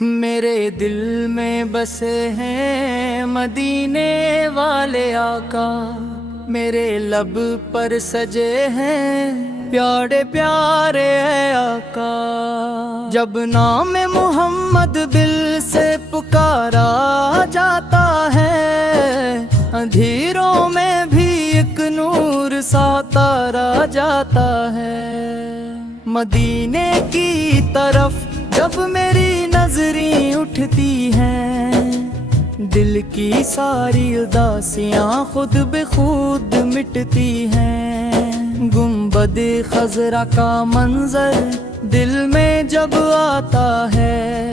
میرے دل میں بسے ہیں مدینے والے آقا، میرے لب پر سجے ہیں پیارے پیارے آقا۔ جب نام محمد دل سے پکارا جاتا ہے، اندھیروں میں بھی ایک نور سا تارا جاتا ہے۔ مدینے کی طرف جب میری نظریں اٹھتی ہیں، دل کی ساری اداسیاں خود بخود مٹتی ہیں۔ گنبد خضرا کا منظر دل میں جب آتا ہے،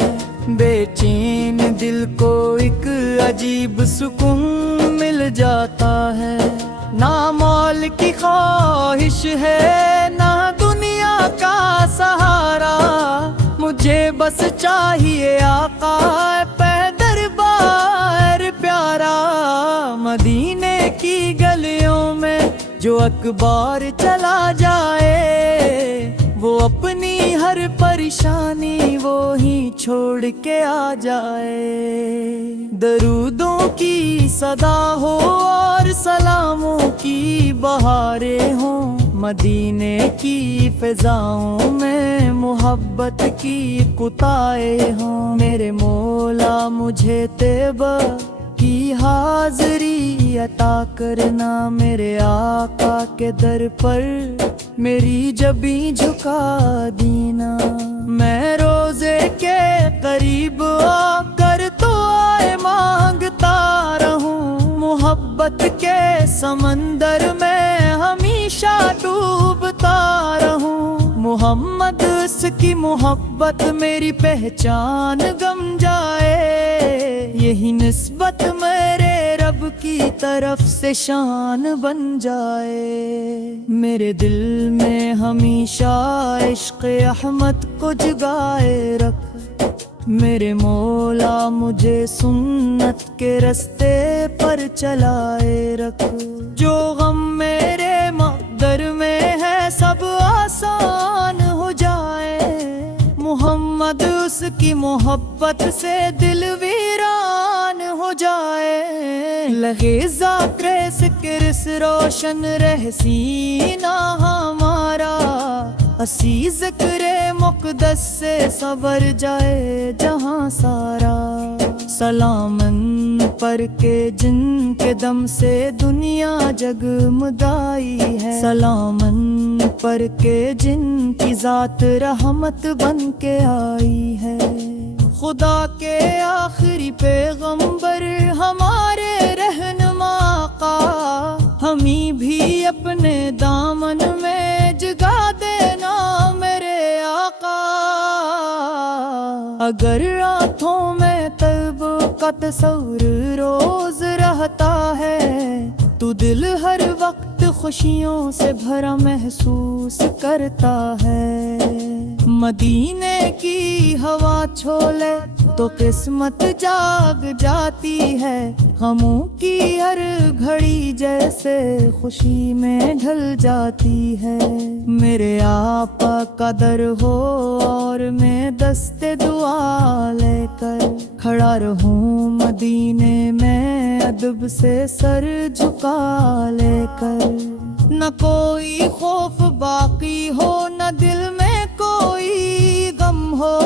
بے چین دل کو ایک عجیب سکون مل جاتا ہے۔ نہ مال کی خواہش ہے نہ دنیا کا سہارا، مجھے بس چاہیے آقا پہ دربار پیارا۔ مدینے کی گلیوں میں جو اکبار چلا جائے، وہ اپنی ہر پریشانی وہی چھوڑ کے آ جائے۔ درودوں کی صدا ہو اور سلاموں کی بہاریں ہوں، مدینے کی فضاؤں میں محبت کی قطعیں ہوں۔ میرے مولا مجھے طیبہ کی حاضری عطا کرنا، میرے آقا کے در پر میری جبیں جھکا دینا۔ میں روزے کے قریب آ کر تو آئے مانگتا رہوں، محبت کے سمندر میں ہمیشہ ڈوبتا رہوں۔ محمد اس کی محبت میری پہچان گم جائے، یہی نسبت میرے رب کی طرف سے شان بن جائے۔ میرے دل میں ہمیشہ عشق احمد کو جگائے رکھ، میرے مولا مجھے سنت کے رستے پر چلائے رکھ۔ جو غم میرے مقدر میں ہے سب آسان ہو جائے، محمد اس کی محبت سے دل ویران ہو جائے۔ لگے ذکر سکرس روشن رہ سینہ ہمارا، اسی ذکر مقدس سے سنور جائے جہاں سارا۔ سلام ان پر کے جن کے دم سے دنیا جگمگائی ہے، سلام ان پر کے جن کی ذات رحمت بن کے آئی ہے۔ خدا کے آخری پیغمبر ہمارے رہنما آقا، ہمیں بھی اپنے دامن میں جگا دینا میرے آقا۔ اگر راتوں میں طلب کا تصور روز رہتا ہے، تو دل ہر وقت خوشیوں سے بھرا محسوس کرتا ہے۔ مدینے کی ہوا چھولے تو قسمت جاگ جاتی ہے، غموں کی ہر گھڑی جیسے خوشی میں ڈھل جاتی ہے۔ میرے آقا کا در ہو اور میں دست دعا لے کر کھڑا رہوں مدینے میں ادب سے سر جھکا لے کر۔ نہ کوئی خوف باقی ہو نہ دل میں کوئی غم ہو،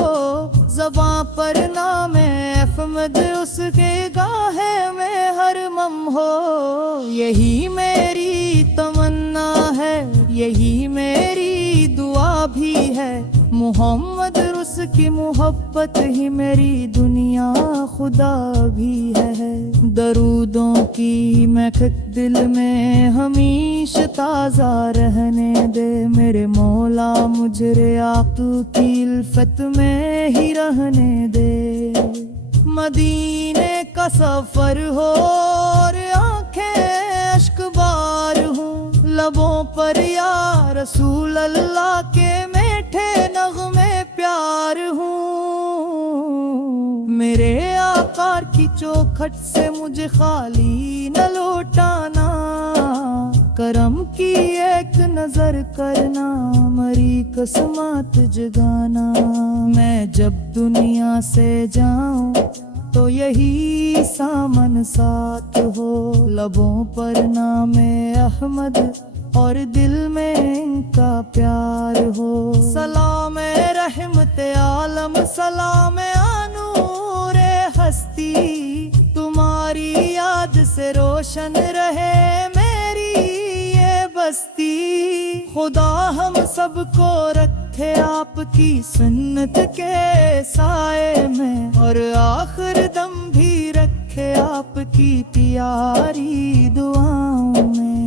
زباں پر نام احمد اس کے گاہے میں ہر مم ہو۔ یہی میری تمنا ہے یہی میری دعا بھی ہے، محمد رس کی محبت ہی میری دنیا خدا بھی ہے۔ درودوں کی مہک دل میں ہمیشہ تازہ رہنے دے، میرے مولا مجھے آقا کی الفت میں ہی رہنے دے۔ مدینے کا سفر ہو اور آنکھیں اشک بار ہوں، لبوں پر یا رسول اللہ کے میٹھے نغمے پیار ہوں۔ میرے آقا کی چوکھٹ سے مجھے خالی نہ لوٹانا، کرم کی ایک نظر کرنا مری قسمت جگانا میں جب دنیا سے جاؤں تو یہی سامن ساتھ ہو لبوں پر نام احمد اور دل میں ان کا پیار ہو سلام رحمت عالم سلام نور ہستی تمہاری یاد سے روشن رہے میری یہ بستی خدا ہم سب کو رکھے آپ کی سنت کے سائے میں اور آخر دم بھی رکھے آپ کی پیاری دعاؤں میں